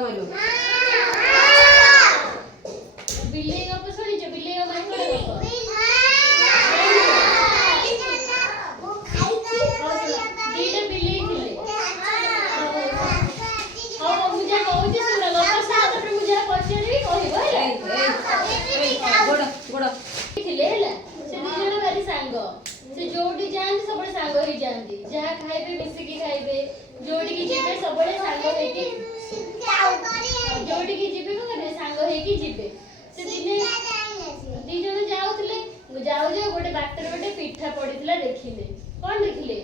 मारो बिल्ली गप सुनी जो बिल्ली गप मांगो गप दीटा बिल्ली थिले हां मुझे कहूची सुन गप सुन तब मुझे पछरी कहबो हैला गोड़ गोड़ थिले हैला से दी जण भारी सांग से जोडी जांती सबले सांग होई जांती जहा खाइबे मिसी की खाइबे जोडी की जिबे सबले सांग होई की जोडी की जिबे को करे सांग होई की जिबे से दिने दी जण जाउतले जाउ जाउ गोटे बाटर गोटे पिठा पडितला देखिले कोन देखिले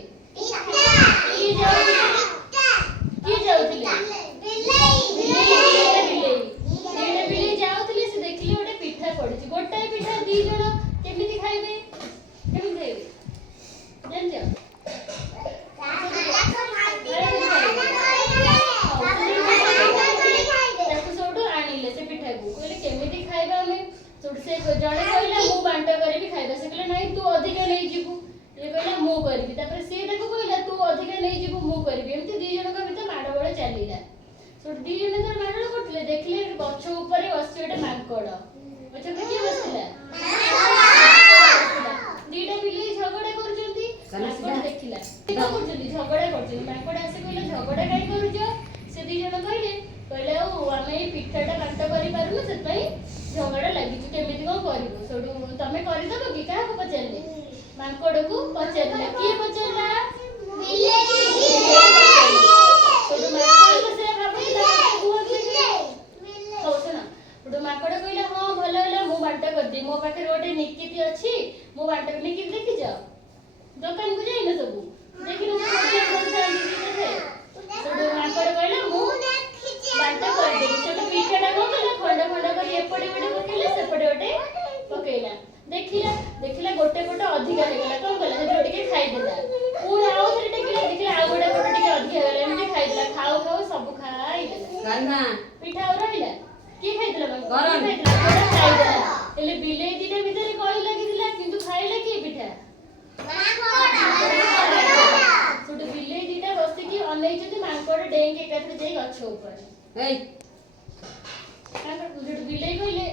की जाउतले बिल्ली जाउतले से देखिले गोटे पिठा पडिछि गोटे पिठा दी जण केमिति खाइबे जान जा से जणे कहला मु बांट करबी खाइबा से कहला नहीं तू अधिक नहीं जीवु ये कहला मु करबी तापर से देखो कहला तू अधिक नहीं जीवु मु करबी एमती दी जण का भीतर माड़ बड़ चलीला सो दी जण तर माड़ करथले देखले गछ ऊपर बसि एटा मांकड़ गछ पे की बसला दीटा बिल्ली झगड़ा करजंती मांकड़ देखिला का करजंती झगड़ा करजंती मांकड़ आसे कहला झगड़ा काई करूजो से दी जण कहले ओ आमे पिठाटा काट करि पारु सेतै झगड़ा लगी केमिति को करिवो सोडू तमे करि दबो कि काहा को पचरले मांकड़ को पचरला की पचरला बिल्ली सोडू मांकड़ को से भाबी बिल्ली हो सुना सोडू मांकड़ कहला हां भलो होला मु बांटा कर दी मो पाखे रोटे निकिति अछि मु बांटा निकिति देखि जा दुकान को जाई न सब देखि न सोडू मांकड़ कहला मु बांटा कर दे सोडू पिठाटा को खंड खंड कर एपटे एपटे पकेला सेपटे ओटे पकेला देखिला गोटे पट अधिक हे गेला कोन कला हे रोटी खाई देला पूरा आउ थरे टेकिला देखिला आ गोटे पट टिके अधिक हे गेला एमती खाई देला खाओ खाओ सब खाई देला कान्हा पिठा और रहिला की खाई देला गरम खाई देला गोटे खाई देला एले बिलेई दिने भीतर कहि लागि दिला किंतु खाइला की पिठा सुडू बिलेई दिटा बसि की अनै जति मांकड़ डेंग के कथरे जाई गछ ऊपर ए बिलेई कहले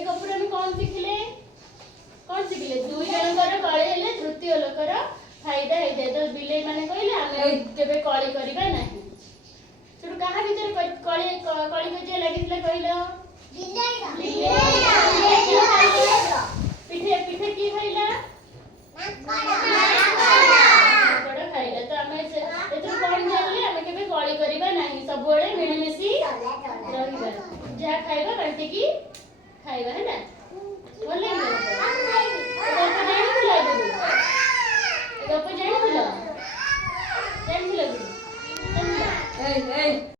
एक अपुर में कौन सिखले दुई जनकर कळे हेले तृतीय लोकर फायदा हेते तो बिलेई माने कहले आमे केबे कळी करबा नाही सुडू कहा भीतर कळी कजे लागितले कहलो बिलेई पिठे पिठे की खाइला मांकड़ खाइला तो आमे एतो कोन जागले आमे केबे कळी करबा नाही सब बळे मिळमिसी रहिबा जा खाइबा बांटी की खाइबा है ना बोले गप जानी बुला ए ए